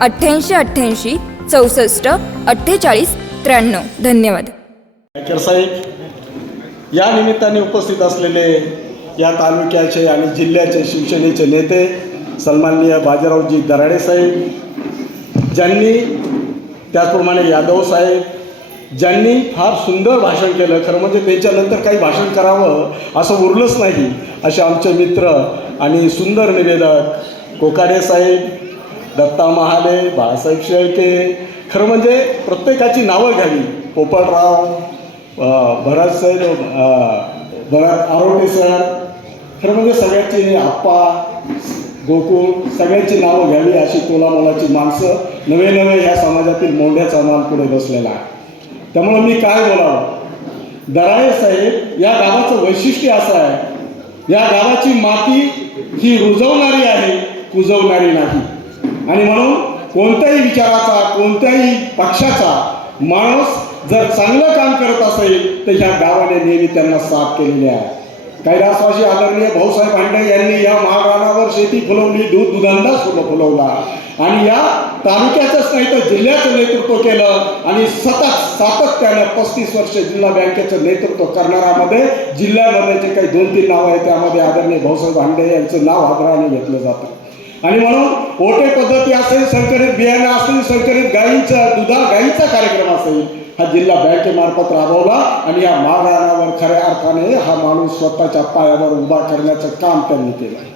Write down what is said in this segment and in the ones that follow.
अठ्ठ्याऐंशी अठ्ठ्याऐंशी चौसष्ट अठ्ठेचाळीस त्र्याण्णव. धन्यवाद. साहेब या निमित्ताने उपस्थित असलेले या तालुक्याचे आणि जिल्ह्याचे शिवसेनेचे नेते सन्माननीय बाजीरावजी दराडे साहेब ज्यांनी त्याचप्रमाणे यादव साहेब ज्यांनी फार सुंदर भाषण केलं खरं म्हणजे त्याच्यानंतर काही भाषण करावं असं उरलंच नाही असे आमचे मित्र आणि सुंदर निवेदक कोकाडे साहेब दत्ता महाले बाळासाहेब शेळके खरं म्हणजे प्रत्येकाची नावं घ्यावी. पोपटराव भरत साहेब भरत आरोटे सर खरं म्हणजे सगळ्यांची आप्पा गोकुळ सगळ्यांची नावं घ्यावी अशी तोलामोलाची माणसं नवे नवे या समाजातील मोंढ्याचा मान पुढे बसलेला आहे त्यामुळं मी काय बोलावं? दराळे साहेब या गावाचं वैशिष्ट्य असं आहे. या गावाची माती ही रुजवणारी आहे कुजवणारी नाही. आणि म्हणून कोणत्याही विचाराचा कोणत्याही पक्षाचा माणूस जर चांगलं काम करत असेल तर ह्या गावाने नेहमी त्यांना साथ केलेली आहे. कैलासवासी आदरणीय भाऊसाहेब हांडे यांनी या महाराणावर शेती फुलवली दूध दुधांदा फुलं फुलवला. आणि या तालुक्याचंच नाही तर जिल्ह्याचं नेतृत्व केलं आणि सतत सातत्याने पस्तीस वर्ष जिल्हा बँकेचं नेतृत्व करणाऱ्यामध्ये जिल्ह्यामध्ये जे काही दोन तीन नावं आहेत त्यामध्ये आदरणीय भाऊसाहेब हांडे यांचं नाव आदराने घेतलं जातं. आणि म्हणून ओटे पद्धती असेल संकलित बियाणं असेल संकलित गायीचा दुधाळ गायीचा कार्यक्रम असेल हा जिल्हा बँकेमार्फत राबवला आणि या महाराणावर खऱ्या अर्थाने हा माणूस स्वतःच्या पायावर उभा करण्याचं काम त्यांनी केलं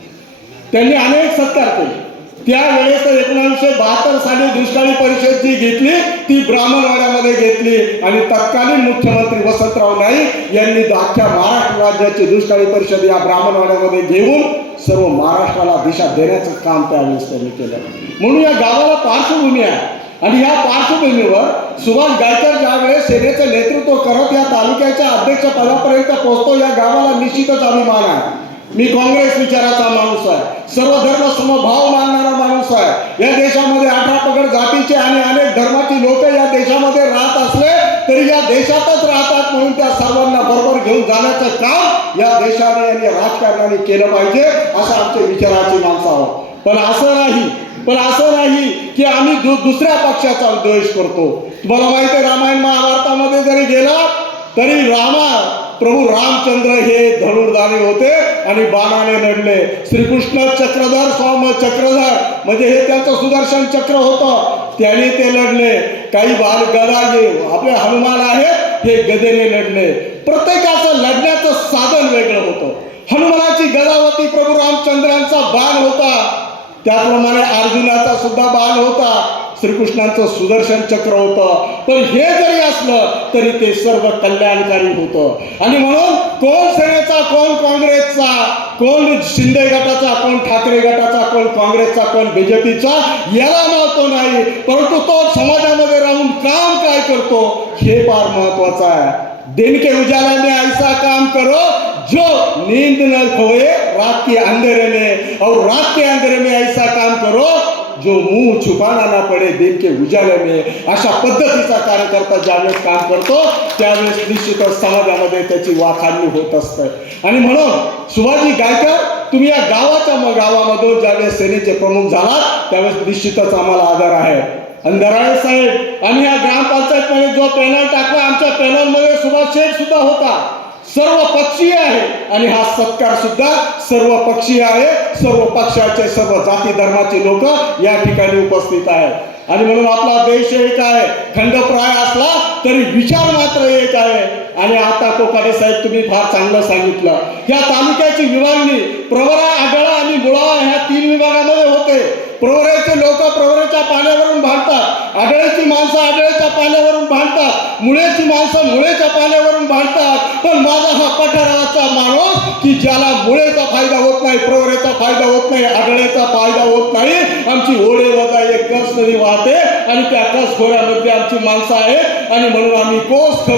त्यांनी अनेक सत्कार केले. त्यावेळेस एकोणीसशे बहात्तर साली दुष्काळी परिषद जी घेतली ती ब्राह्मणवाड्यामध्ये घेतली आणि तत्कालीन मुख्यमंत्री वसंतराव नाईक यांनी अख्ख्या महाराष्ट्र राज्याची दुष्काळी परिषद या ब्राह्मणवाड्यामध्ये घेऊन सर्व महाराष्ट्राला दिशा देण्याचं काम त्यावेळेस त्यांनी केलं. म्हणून या गावाला पार्श्वभूमी आहे. आणि या पार्श्वभूमीवर सुभाष गायकर ज्यावेळेस सेनेचं नेतृत्व करत या तालुक्याच्या अध्यक्षपदापर्यंत पोहोचतो या गावाला निश्चितच अभिमान आहे. मी काँग्रेस विचाराचा माणूस आहे. सर्व धर्म समभाव मानणारा माणूस आहे. या देशामध्ये अठरा पगड जातीचे आणि अनेक धर्माची लोक या देशामध्ये राहत असले तरी या देशातच राहतात म्हणून त्या सर्वांना बरोबर घेऊन जाण्याचं काम या देशाने आणि राजकारणाने केलं पाहिजे असं आमचे विचाराची माणसं आहोत. पण असं नाही पण असं नाही की आम्ही दु दुसऱ्या पक्षाचा द्वेष करतो. तुम्हाला माहिती आहे रामायण महाभारतामध्ये जरी गेला तरी रामा प्रभू रामचंद्र हे धनुर्धारी होते आणि बाणाने लढले श्रीकृष्ण चक्रधर स्वाम चक्रधर म्हणजे हे त्यांचं सुदर्शन चक्र होतं. त्याने ते लढले. काही बाल गदा आपले हनुमान आहेत हे गदेने लढले. प्रत्येकाचं लढण्याचं साधन वेगळं होतं. हनुमानाची गदा होती प्रभू रामचंद्रांचा बाण होता. त्याप्रमाणे अर्जुनाचा सुद्धा बाण होता. श्रीकृष्णांचं सुदर्शन चक्र होतं. पण हे जरी असलं तरी ते सर्व कल्याणकारी होतं. आणि म्हणून कोण सेनेचा कोण काँग्रेसचा कोण शिंदे गटाचा कोण ठाकरे गटाचा कोण काँग्रेसचा कोण बीजेपीचा याला महत्त्व नाही. परंतु तो समाजामध्ये राहून काम काय करतो हे फार महत्वाचं आहे. दिन के उजाला में ऐसा काम करो जो नींद न खोए रात के अंधेरे में. और रात के अंधेरे में ऐसा काम करो जो मुंह छुपाना ना पडे दिन के उजाले में अशा पद्धतीचा कार्यकर्ता ज्यावेळेस काम करतो त्यावेळेस निश्चितच समाजामध्ये त्याची वाखाणणी होत असते. आणि म्हणून शिवाजी गायकर तुम्ही या गावाच्या गावामधून ज्यावेळेस सेनेचे प्रमुख झालात त्यावेळेस निश्चितच आम्हाला आधार आहे. अंधराळे साहेब आम्ही या ग्रामपंचायतमध्ये जो पॅनल टाकला आमच्या पॅनलमध्ये सुभाष शेठ सुद्धा होता. सर्व पक्षीय आहे. आणि हा सत्कार सुद्धा सर्व पक्षीय आहे. सर्व पक्षाचे सर्व जाती धर्माचे लोक या ठिकाणी उपस्थित आहेत. आणि म्हणून आपला देश एक आहे. खंडप्राय असला तरी विचार मात्र एक आहे. आणि आता कोकाडे साहेब तुम्ही फार चांगलं सांगितलं. या तालुक्याची विभागणी प्रवरा आगळा आणि मुळावा ह्या तीन विभागामध्ये होते. प्रवऱ्याचे लोक प्रवऱ्याच्या पाण्यावरून भांडतात. आगळ्याची माणसं आगळ्याच्या पाण्यावरून भांडतात. मुळेची माणसं मुळेच्या पाण्यावरून भांडतात. पण माझा हा पठाराचा माणूस की ज्याला मुळेचा फायदा होत नाही प्रवऱ्याचा फायदा होत नाही आगळ्याचा फायदा होत नाही आमची ओढे वजा एक कस नदी वाहते आणि त्या कस खोऱ्यामध्ये आमची माणसं आहेत. आणि म्हणून आम्ही कोस ख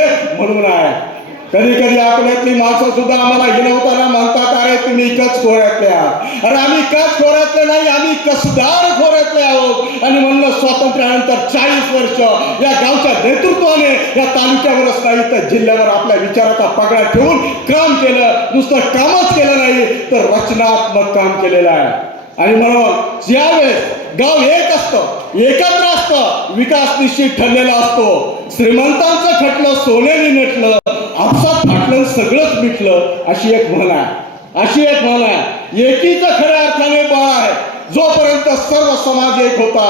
खरटले म्हणून आहे. कधी कधी आपल्यातली माणसं सुद्धा आम्हाला हिनवताना म्हणतात अरे तुम्ही कच खोऱ्यातले आहात अरे आम्ही कच खोऱ्यातले नाही आम्ही कसदार खोऱ्यातले आहोत. आणि म्हणलं स्वातंत्र्यानंतर चाळीस वर्ष या गावच्या नेतृत्वाने या तालुक्यावरच नाही तर जिल्ह्यावर आपल्या विचाराचा पगडा ठेवून काम केलं. नुसतं कामच केलं नाही तर रचनात्मक काम केलेलं आहे. आणि म्हणून ज्यावेळेस गाव एक असतं. एकत्र असतं. विकास निश्चित ठरलेला असतो. श्रीमंतांचं खटलं सोनेरी नटलं आपसात फाटलं सगळंच मिटलं अशी एक म्हण आहे. अशी एक म्हण आहे. एकीचं खऱ्या अर्थाने बाळ आहे. जोपर्यंत सर्व समाज एक होता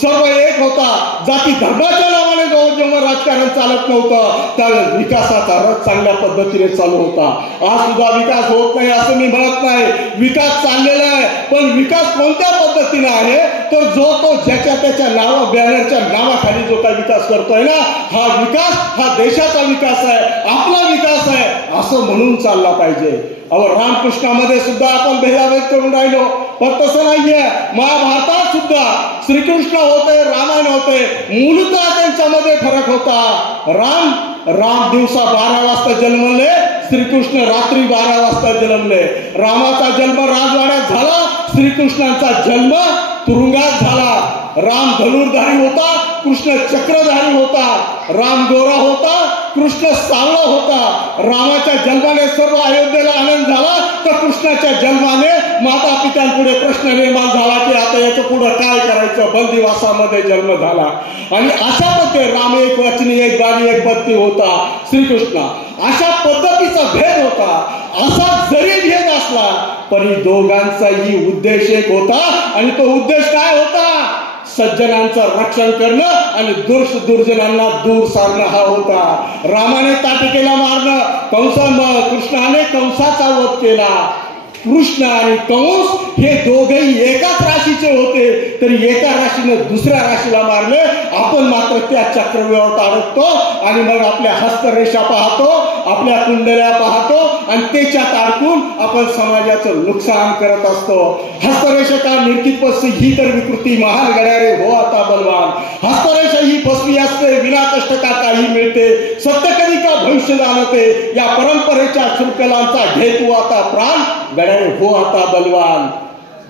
सर्व एक होता जाती धर्माच्या नावाने जो जेव्हा राजकारण चालत नव्हतं त्यावेळेस विकासाचा रथ चांगल्या पद्धतीने चालू होता. आज सुद्धा विकास होत नाही असं मी म्हणत नाही. विकास चाललेला आहे पण विकास कोणत्या पद्धतीने आहे? तर जो तो ज्याच्या त्याच्या नावा बॅनरच्या नावाखाली जो काही विकास करतोय ना हा विकास हा देशाचा विकास आहे आपला विकास आहे असं म्हणून चालला पाहिजे. अहो रामकृष्णामध्ये सुद्धा आपण भेदाभेद करून राहिलो. पण तसं नाहीये. महाभारतात सुद्धा श्रीकृष्ण होते रामायण होते मूलतः त्यांच्यामध्ये फरक होता. राम राम दिवसा बारा वाजता जन्मले श्रीकृष्ण रात्री बारा वाजता जन्मले. रामाचा जन्म राजवाड्यात झाला श्रीकृष्णांचा जन्म तुरुंगात झाला. राम धनुर्धारी होता कृष्ण चक्रधारी होता. राम गोरा होता कृष्ण सावळा होता. रामाच्या जन्माने सर्व अयोध्येला आनंद झाला. तर कृष्णाच्या जन्माने माता पित्यांपुढे प्रश्न निर्माण झाला की आता याचं पुढं काय करायचं? बंदिवासामध्ये जन्म झाला. आणि अशा मध्ये राम एक वचनी एक बाणी एक पत्नी होता श्रीकृष्ण. अशा पद्धतीचा भेद होता. असा जरी भेद असला तरी दोघांचाही उद्देश एक होता. आणि तो उद्देश काय होता? सज्जनांचं रक्षण करणं आणि दुर्ष दुर्जनांना दूर सारणं हा होता. रामाने ताटिकेला मारणं कंसा कृष्णाने कंसाचा वध केला. कृष्ण आणि कंस हे दोघेही एकाच राशीचे होते. तरी एका राशीने दुसऱ्या राशीला मारले. आपण मात्र त्या चक्रव्यूहात अडकतो आणि मग आपल्या हस्तरेषा पाहतो आपल्या कुंडल्या पाहतो आणि त्याच्यात अडकून आपण समाजाचं नुकसान करत असतो. हस्तरेषा का निर्कित पस्ती ही तर विकृती महान गड्यारे हो आता बलवान. हस्तरेषा ही फसवी असते विना कष्ट का काही मिळते सत्य कधी का भविष्य जाणवते या परंपरेच्या शुल्कलांचा घेतू आता प्राण गड्यारे हो आता बलवान.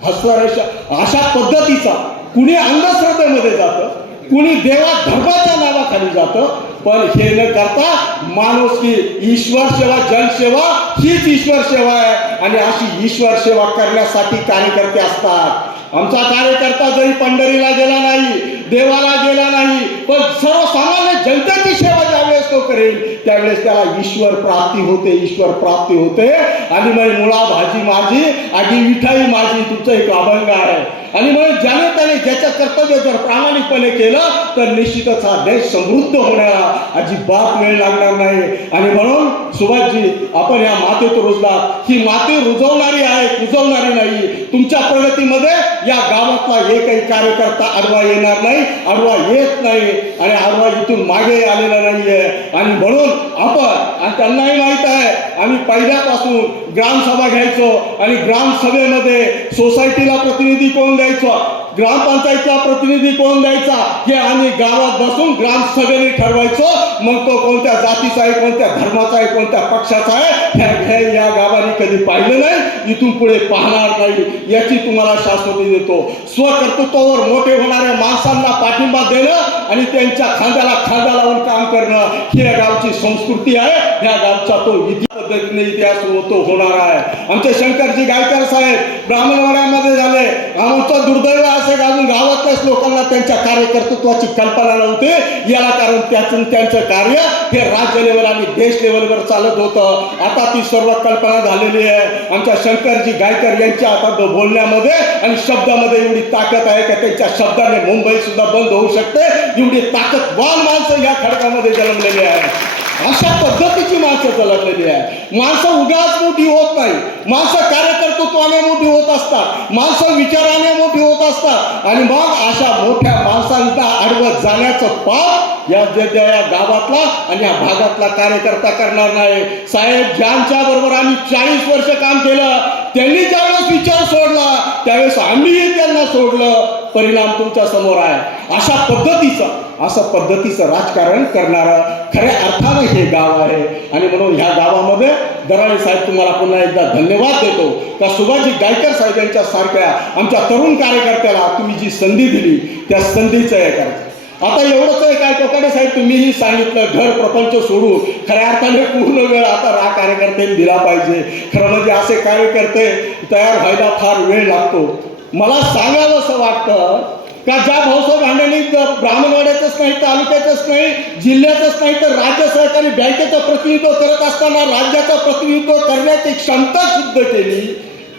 हस्तरेषा अशा पद्धतीचा. कुणी अंधश्रद्धेमध्ये जातं कुणी देवा धर्माच्या नावाखाली जातं पण हे न करता माणूस की ईश्वर सेवा जनसेवा हीच ईश्वर सेवा आहे. आणि अशी ईश्वर सेवा करण्यासाठी कार्यकर्ते असतात. आमचा कार्यकर्ता जरी पंढरीला गेला नाही देवाला गेला नाही पण सर्वसामान्य जनतेची सेवा ज्यावेळेस तो करेल त्यावेळेस त्याला ईश्वर प्राप्ती होते ईश्वर प्राप्ती होते. आणि मग मुळा भाजी माझी आधी मिठाई माझी तुमचं एक अभंग आहे. आणि म्हणून ज्याने त्याने ज्याच्या कर्तव्य जर प्रामाणिकपणे केलं तर निश्चितच हा देश समृद्ध होण्याला अजिबात वेळ लागणार नाही. आणि म्हणून सुभाषजी आपण या मातेत रुजला ही माती रुजवणारी आहे रुजवणारी नाही. तुमच्या प्रगतीमध्ये या गावातला एकही कार्यकर्ता आडवा येणार नाही आडवा येत नाही. आणि आडवा इथून मागे आलेला नाहीये. आणि म्हणून आपण आणि त्यांनाही माहीत आहे आम्ही पहिल्यापासून ग्रामसभा घ्यायचो आणि ग्रामसभेमध्ये सोसायटीला प्रतिनिधी कोण द्यायचं? ग्रामपंचायतला प्रतिनिधी कोण द्यायचा? हे आम्ही गावात बसून ग्रामसभेने ठरवायचो. मग तो कोणत्या जातीचा आहे कोणत्या धर्माचा आहे कोणत्या पक्षाचा आहे ह्या हे या गावाने कधी पाहिलं नाही इथून पुढे पाहणार नाही. याची तुम्हाला शाश्वती देतो. स्वकर्तृत्वावर मोठे होणाऱ्या माणसांना पाठिंबा देणं आणि त्यांच्या खांद्याला खांदा लावून काम करणं ही या गावची संस्कृती आहे. या गावचा तो विधी पद्धतीने इतिहास तो होणार आहे. आमचे शंकरजी गायकर साहेब ब्राह्मणवाड्यामध्ये झाले. आमचं दुर्दैव असे का अजून गावातल्याच लोकांना त्यांच्या कार्यकर्तृत्वाची कल्पना नव्हती. याला कारण त्याचं त्यांचं कार्य हे राज्य लेवल आणि देश लेवलवर चालत होतं. आता ती सर्व कल्पना झालेली आहे. आमच्या शंकरजी गायकर यांच्या आता बोलण्यामध्ये आणि शब्दामध्ये एवढी ताकद आहे का त्यांच्या शब्दाने मुंबई सुद्धा बंद होऊ शकते. एवढी ताकदवान माणसं या खडकामध्ये जन्मलेली आहे. अशा पद्धतीची माणसं जन्मलेली आहे. माणसं उगाच मोठी होत नाही. माणसं कार्यकर्तृत्वाने मोठी होत असतात. माणसं विचाराने मोठी होत असतात. आणि मग अशा मोठ्या माणसांना अडवत जाण्याचं पाप या या गावातला आणि या भागातला कार्यकर्ता करणार नाही. साहेब ज्यांच्या बरोबर आम्ही चाळीस वर्ष काम केलं त्यांनी ज्यावेळेस विचार सोडला त्यावेळेस आम्हीही त्यांना सोडलं. परिणाम तुमच्यासमोर आहे. अशा पद्धतीचं असं पद्धतीचं राजकारण करणारं खऱ्या अर्थाने हे गाव आहे. आणि म्हणून ह्या गावामध्ये दराळे साहेब तुम्हाला पुन्हा एकदा धन्यवाद देतो. का सुभाजी गायकर साहेब यांच्या सारख्या आमच्या तरुण कार्यकर्त्याला तुम्ही जी संधी दिली त्या संधीचं हे करायचं आता एवढंच आहे काय कोकाडे साहेब तुम्हीही सांगितलं घर प्रपंच सोडून खऱ्या अर्थाने पूर्ण वेळ आता रा कार्यकर्त्यांनी दिला पाहिजे. खरं म्हणजे असे कार्यकर्ते तयार व्हायला फार वेळ लागतो. मला सांगावं असं वाटतं का ज्या भाऊसाहेब भांड्यांनी ब्राह्मणवाड्याचंच नाही तालुक्याचंच नाही जिल्ह्याचंच नाही तर राज्य सहकारी बँकेचं प्रतिनिधित्व करत असताना राज्याचं प्रतिनिधित्व करण्याची क्षमता सिद्ध केली.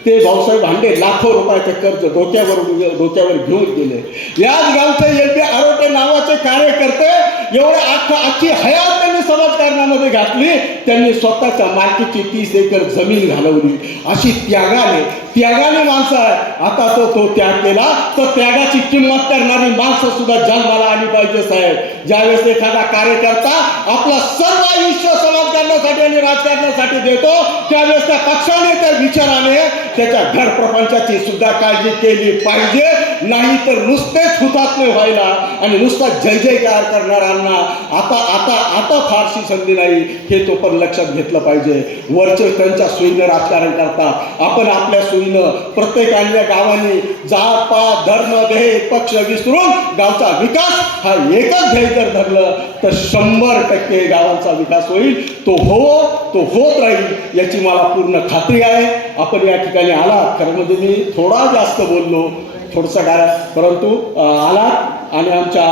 ते भाऊसाहेब भांडे लाखो रुपयाचे कर्ज डोक्यावर डोक्यावर घेऊन गेले. याच गावचे एल पी आरोटे नावाचे कार्यकर्ते एवढे अख्खा आजची हयात त्यांनी समाजकारणामध्ये घातली. त्यांनी स्वतःच्या मालकीची तीस एकर जमीन घालवली. अशी त्यागाने त्यागाने माणसं आहे. आता तो तो त्याग केला तर त्यागाची किंमत करणारी माणसं सुद्धा जन्माला आली पाहिजे साहेब. ज्यावेळेस एखादा कार्यकर्ता आपला सर्व आयुष्य समाजकारणासाठी आणि राजकारणासाठी देतो त्यावेळेस त्या पक्षाने त्या विचाराने त्याच्या घर प्रपंचाची सुद्धा काळजी केली पाहिजे. नाही तर नुसतेच हुतात्मे व्हायला आणि नुसता जय जयकार करणाऱ्यांना आता आता आता फारशी संधी नाही. हे तो पण लक्षात घेतलं पाहिजे. वरचे त्यांच्या सोयीनं राजकारण करतात आपण आपल्या सोयीनं प्रत्येकाच्या गावाने जात पात धर्म ध्येय पक्ष विसरून गावचा विकास हा एकच ध्येय जर धरलं तर शंभर टक्के गावांचा विकास होईल. तो हो तो होत राहील याची मला पूर्ण खात्री आहे. आपण या ठिकाणी आलात खरं म्हणजे मी थोडा जास्त बोललो थोडंसं काय परंतु आलात. आणि आमच्या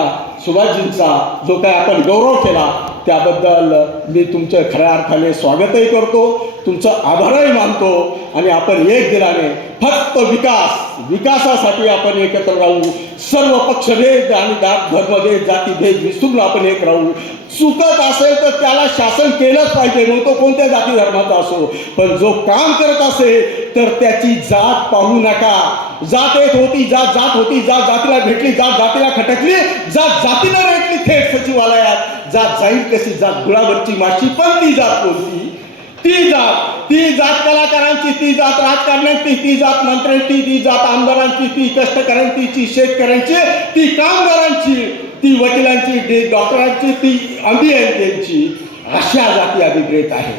सुभाषजींचा जो काय आपण गौरव केला त्याबद्दल मी तुमचं खऱ्या अर्थाने स्वागतही करतो तुमचं आभारही मानतो आणि आपण एक दिलाने फक्त विकास विकासासाठी आपण एकत्र राहू. सर्व पक्षभेद आणि दात धर्मभेद जातीभेद विसरून आपण एक राहू. चुकत असेल तर त्याला शासन केलंच पाहिजे मग तो कोणत्या जाती धर्माचा असो. पण जो काम करत असेल तर त्याची जात पाहू नका. जात एक होती जात जात होती जात जातीला भेटली जात जातीला खटकली जात जातीला भेटली थेट सचिवालयात. जात जाईल कशी? जात गुळावरची माशी पण ती जात कोणती? ती जात ती जात कलाकारांची ती जात राजकारण्यांची ती जात मंत्र्यांची ती जात आमदारांची ती कष्टकऱ्यांची ती शेतकऱ्यांची ती कामगारांची ती वकिलांची ती डॉक्टरांची ती अभियंत्यांची अशा जाती अभिप्रेत आहे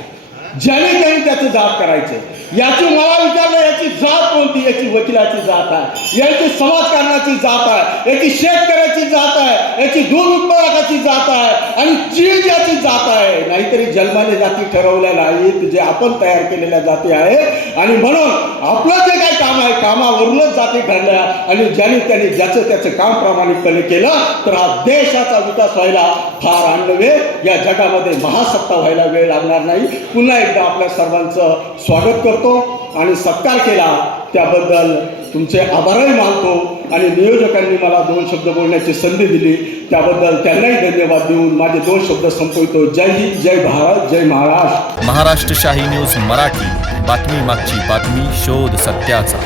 ज्याने त्याने त्याचं जात करायचे. याची मला विचारलं याची जात कोणती? याची वकिलाची जात आहे. याची समाजकारणाची जात आहे. याची शेतकऱ्याची जात आहे. याची दूध उत्पादकाची जात आहे. आणि चीज याची जात आहे. नाहीतरी जन्माने जाती ठरवल्या नाहीत जे आपण तयार केलेल्या जाती आहेत. आणि म्हणून आपलं जे काय काम आहे कामावरूनच जाती ठरल्या. आणि ज्याने त्याने ज्याचं त्याचं काम प्रामाणिकपणे केलं तर हा देशाचा विकास व्हायला फार आणवे. या जगामध्ये महासत्ता व्हायला वेळ लागणार नाही. पुन्हा एकदा आपल्या सर्वांचं स्वागत करतो. आणि सत्कार केला त्याबद्दल तुमचे आभारही मानतो आणि नियोजकांनी मला दोन शब्द बोलण्याची संधी दिली. त्याबद्दल त्यांनाही धन्यवाद देऊन माझे दोन शब्द संपवितो. जय हिंद जय भारत जय महाराष्ट्र. महाराष्ट्र शाही न्यूज मराठी. बातमी मागची बातमी शोध सत्याचा.